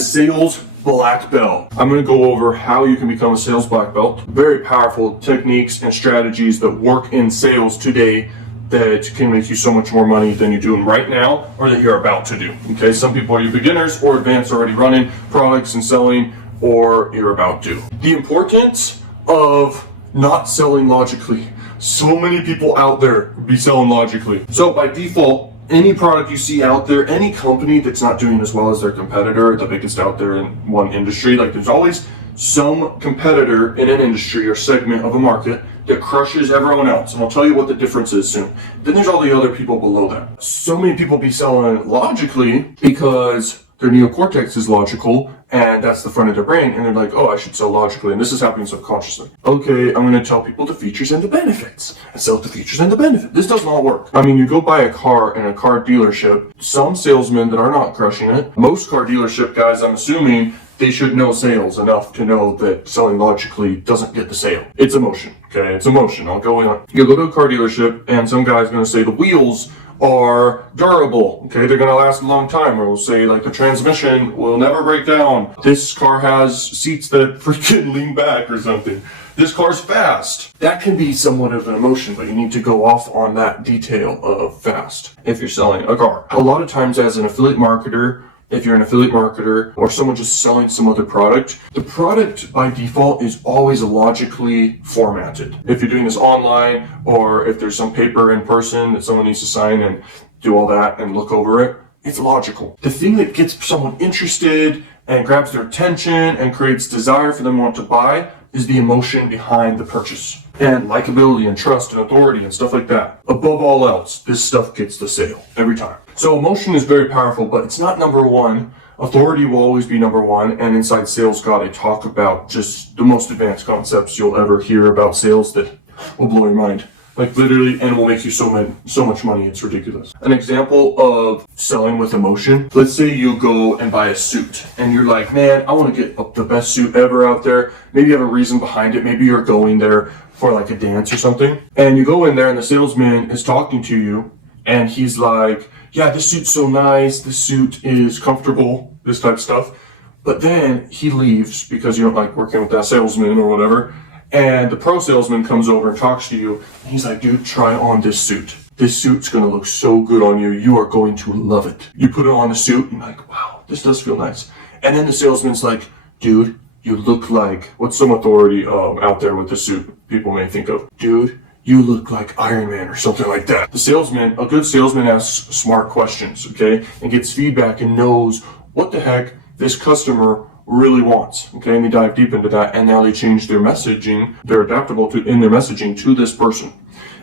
sales black belt. I'm going to go over how you can become a sales black belt. Very powerful techniques and strategies that work in sales today that can make you so much more money than you're doing right now or that you're about to do. Okay, some people are beginners or advanced, already running products and selling, or you're about to. The importance of not selling logically. So many people out there be selling logically. So by default, any product you see out there, any company that's not doing as well as their competitor, the biggest out there in one industry, like there's always some competitor in an industry or segment of a market that crushes everyone else. And I'll tell you what the difference is soon. Then there's all the other people below that. So many people be selling logically because their neocortex is logical and that's the front of their brain, and they're like, oh, I should sell logically, and this is happening subconsciously. Okay, I'm going to tell people the features and the benefits. I sell the features and the benefits. This doesn't all work. I mean, you go buy a car in a car dealership, some salesmen that are not crushing it, most car dealership guys, I'm assuming, they should know sales enough to know that selling logically doesn't get the sale. It's emotion, okay? It's emotion. I'll go in. You'll go to a car dealership and some guy's going to say the wheels are durable, okay? They're going to last a long time. Or we'll say like the transmission will never break down. This car has seats that freaking lean back or something. This car's fast. That can be somewhat of an emotion, but you need to go off on that detail of fast if you're selling a car. A lot of times as an affiliate marketer, if you're an affiliate marketer or someone just selling some other product, the product by default is always logically formatted. If you're doing this online or if there's some paper in person that someone needs to sign and do all that and look over it, it's logical. The thing that gets someone interested and grabs their attention and creates desire for them to want to buy is the emotion behind the purchase. And likability and trust and authority and stuff like that. Above all else, this stuff gets the sale every time. So emotion is very powerful, but it's not number one. Authority will always be number one. And inside Sales God, I talk about just the most advanced concepts you'll ever hear about sales that will blow your mind. Like literally, and will make you so much money, it's ridiculous. An example of selling with emotion, let's say you go and buy a suit and you're like, man, I want to get the best suit ever out there. Maybe you have a reason behind it. Maybe you're going there for like a dance or something. And you go in there and the salesman is talking to you and he's like, yeah, this suit's so nice. This suit is comfortable, this type of stuff. But then he leaves because you don't like working with that salesman or whatever. And the pro salesman comes over and talks to you. And he's like, dude, try on this suit. This suit's going to look so good on you. You are going to love it. You put it on the suit and you're like, wow, this does feel nice. And then the salesman's like, dude, you look like, what's some authority out there with the suit people may think of? Dude, you look like Iron Man or something like that. The salesman, a good salesman asks smart questions, okay? And gets feedback and knows what the heck this customer really wants, okay? And they dive deep into that, and now they change their messaging. They're adaptable in their messaging to this person.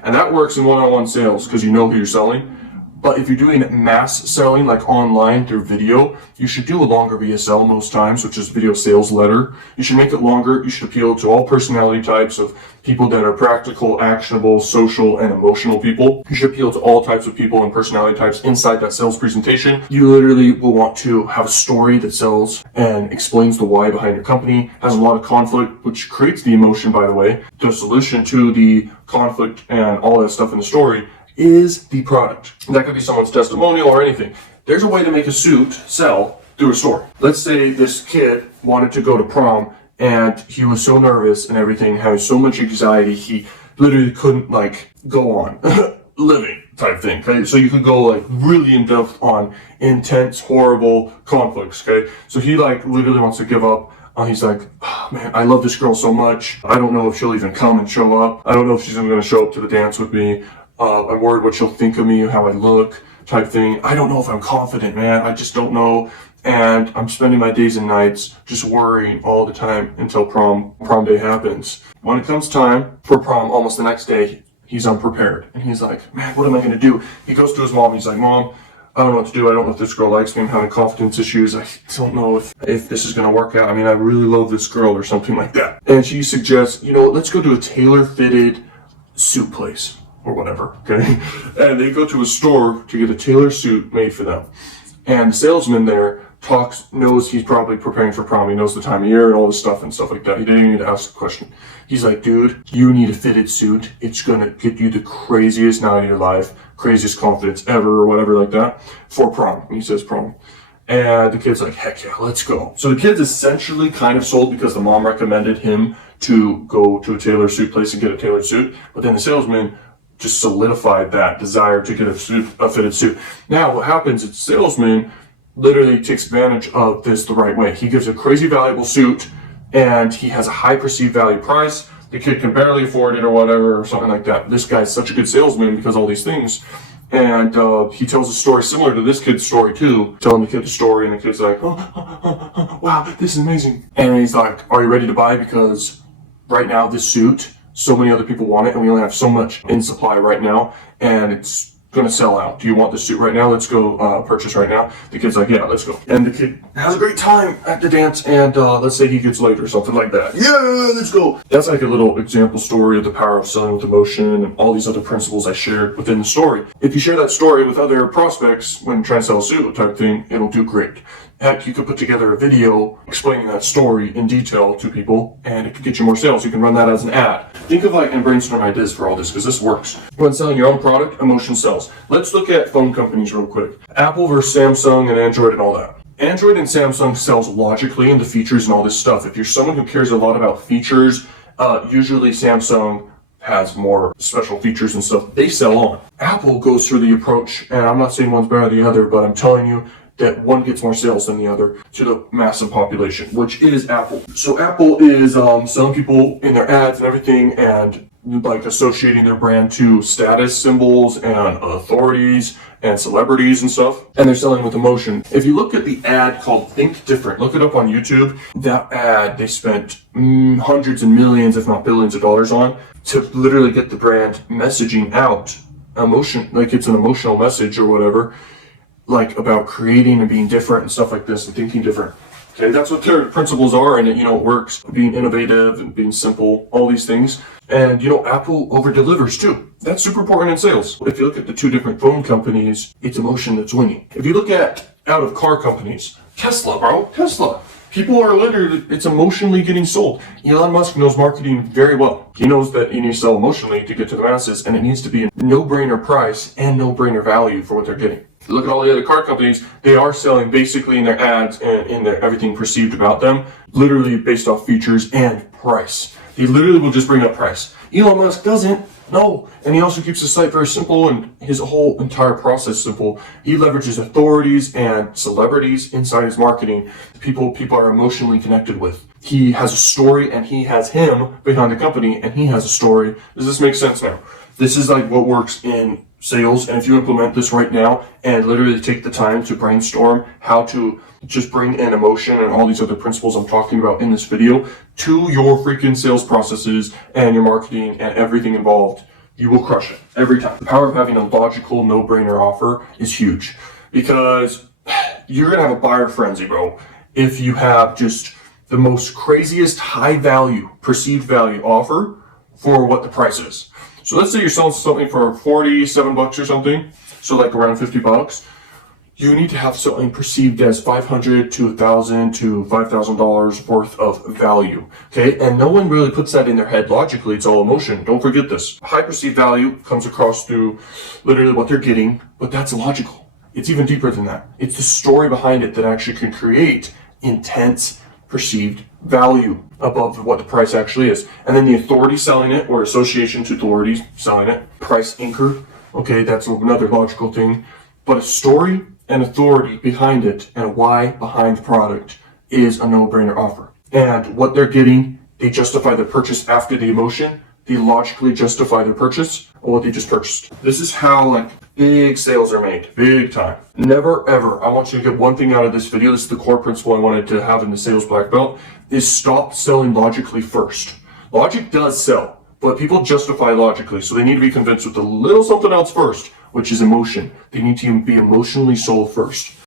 And that works in one-on-one sales because you know who you're selling. But if you're doing mass selling, like online through video, you should do a longer VSL most times, which is video sales letter. You should make it longer. You should appeal to all personality types of people that are practical, actionable, social, and emotional people. You should appeal to all types of people and personality types inside that sales presentation. You literally will want to have a story that sells and explains the why behind your company, has a lot of conflict, which creates the emotion, by the way. The solution to the conflict and all that stuff in the story is the product. That could be someone's testimonial or anything. There's a way to make a suit sell through a story. Let's say this kid wanted to go to prom and he was so nervous and everything, having so much anxiety, he literally couldn't like go on living type thing. Okay, so you could go like really in depth on intense, horrible conflicts. Okay, so he like literally wants to give up. He's like, oh, man, I love this girl so much. I don't know if she'll even come and show up. I don't know if she's even going to show up to the dance with me. I'm worried what she'll think of me, how I look, type thing. I don't know if I'm confident, man. I just don't know. And I'm spending my days and nights just worrying all the time until prom day happens. When it comes time for prom, almost the next day, he's unprepared. And he's like, man, what am I going to do? He goes to his mom. He's like, Mom, I don't know what to do. I don't know if this girl likes me. I'm having confidence issues. I don't know if this is going to work out. I mean, I really love this girl or something like that. And she suggests, let's go to a tailor-fitted suit place. Or whatever, okay? And they go to a store to get a tailor suit made for them. And the salesman there knows he's probably preparing for prom. He knows the time of year and all this stuff and stuff like that. He didn't even need to ask the question. He's like, dude, you need a fitted suit. It's gonna get you the craziest night of your life, craziest confidence ever, or whatever like that, for prom. And he says prom. And the kid's like, heck yeah, let's go. So the kid's essentially kind of sold because the mom recommended him to go to a tailored suit place and get a tailored suit. But then the salesman just solidified that desire to get a fitted suit. Now what happens is the salesman literally takes advantage of this the right way. He gives a crazy valuable suit and he has a high perceived value price. The kid can barely afford it or whatever or something like that. This guy's such a good salesman because all these things. And he tells a story similar to this kid's story too, telling the kid the story, and the kid's like, wow, this is amazing. And he's like, are you ready to buy? Because right now this suit, so many other people want it, and we only have so much in supply right now, and it's gonna sell out. Do you want this suit right now? Let's go purchase right now. The kid's like, yeah, let's go. And the kid has a great time at the dance, and let's say he gets late or something like that. Yeah, let's go. That's like a little example story of the power of selling with emotion and all these other principles I shared within the story. If you share that story with other prospects when trying to sell a suit type thing, it'll do great. Heck, you could put together a video explaining that story in detail to people, and it could get you more sales. You can run that as an ad. Think of and brainstorm ideas for all this, because this works. When selling your own product, emotion sells. Let's look at phone companies real quick. Apple versus Samsung and Android and all that. Android and Samsung sells logically into features and all this stuff. If you're someone who cares a lot about features, usually Samsung has more special features and stuff they sell on. Apple goes through the approach, and I'm not saying one's better than the other, but I'm telling you, that one gets more sales than the other to the massive population, which is Apple. So Apple is selling people in their ads and everything, and like associating their brand to status symbols and authorities and celebrities and stuff. And they're selling with emotion. If you look at the ad called Think Different, look it up on YouTube. That ad they spent hundreds and millions, if not billions of dollars on to literally get the brand messaging out. Emotion, like it's an emotional message or whatever, like about creating and being different and stuff like this and thinking different. Okay, that's what their principles are, and it works. Being innovative and being simple, all these things. And Apple over delivers too. That's super important in sales. If you look at the two different phone companies, it's emotion that's winning. If you look at out of car companies, Tesla, bro, Tesla. People are literally, it's emotionally getting sold. Elon Musk knows marketing very well. He knows that you need to sell emotionally to get to the masses, and it needs to be a no-brainer price and no-brainer value for what they're getting. Look at all the other car companies, they are selling basically in their ads and in their everything perceived about them, literally based off features and price. They literally will just bring up price. Elon Musk doesn't. No. And he also keeps the site very simple and his whole entire process simple. He leverages authorities and celebrities inside his marketing. People are emotionally connected with. He has a story and he has him behind the company and he has a story. Does this make sense now? This is like what works in sales, and if you implement this right now and literally take the time to brainstorm how to just bring in emotion and all these other principles I'm talking about in this video to your freaking sales processes and your marketing and everything involved, you will crush it every time. The power of having a logical no-brainer offer is huge because you're gonna have a buyer frenzy, bro, if you have just the most craziest high value, perceived value offer for what the price is. So let's say you're selling something for $47 or something, so like around $50. You need to have something perceived as $500 to $1,000 to $5,000 worth of value, okay? And no one really puts that in their head logically. It's all emotion. Don't forget this. High perceived value comes across through literally what they're getting, but that's logical. It's even deeper than that. It's the story behind it that actually can create intense perceived value above what the price actually is. And then the authority selling it, or association to authorities selling it, price anchor, okay, that's another logical thing. But a story and authority behind it and a why behind the product is a no-brainer offer. And what they're getting, they justify their purchase after the emotion. They logically justify their purchase or what they just purchased. This is how big sales are made, big time. Never ever, I want you to get one thing out of this video. This is the core principle I wanted to have in the sales black belt, is stop selling logically first. Logic does sell, but people justify logically. So they need to be convinced with a little something else first, which is emotion. They need to be emotionally sold first.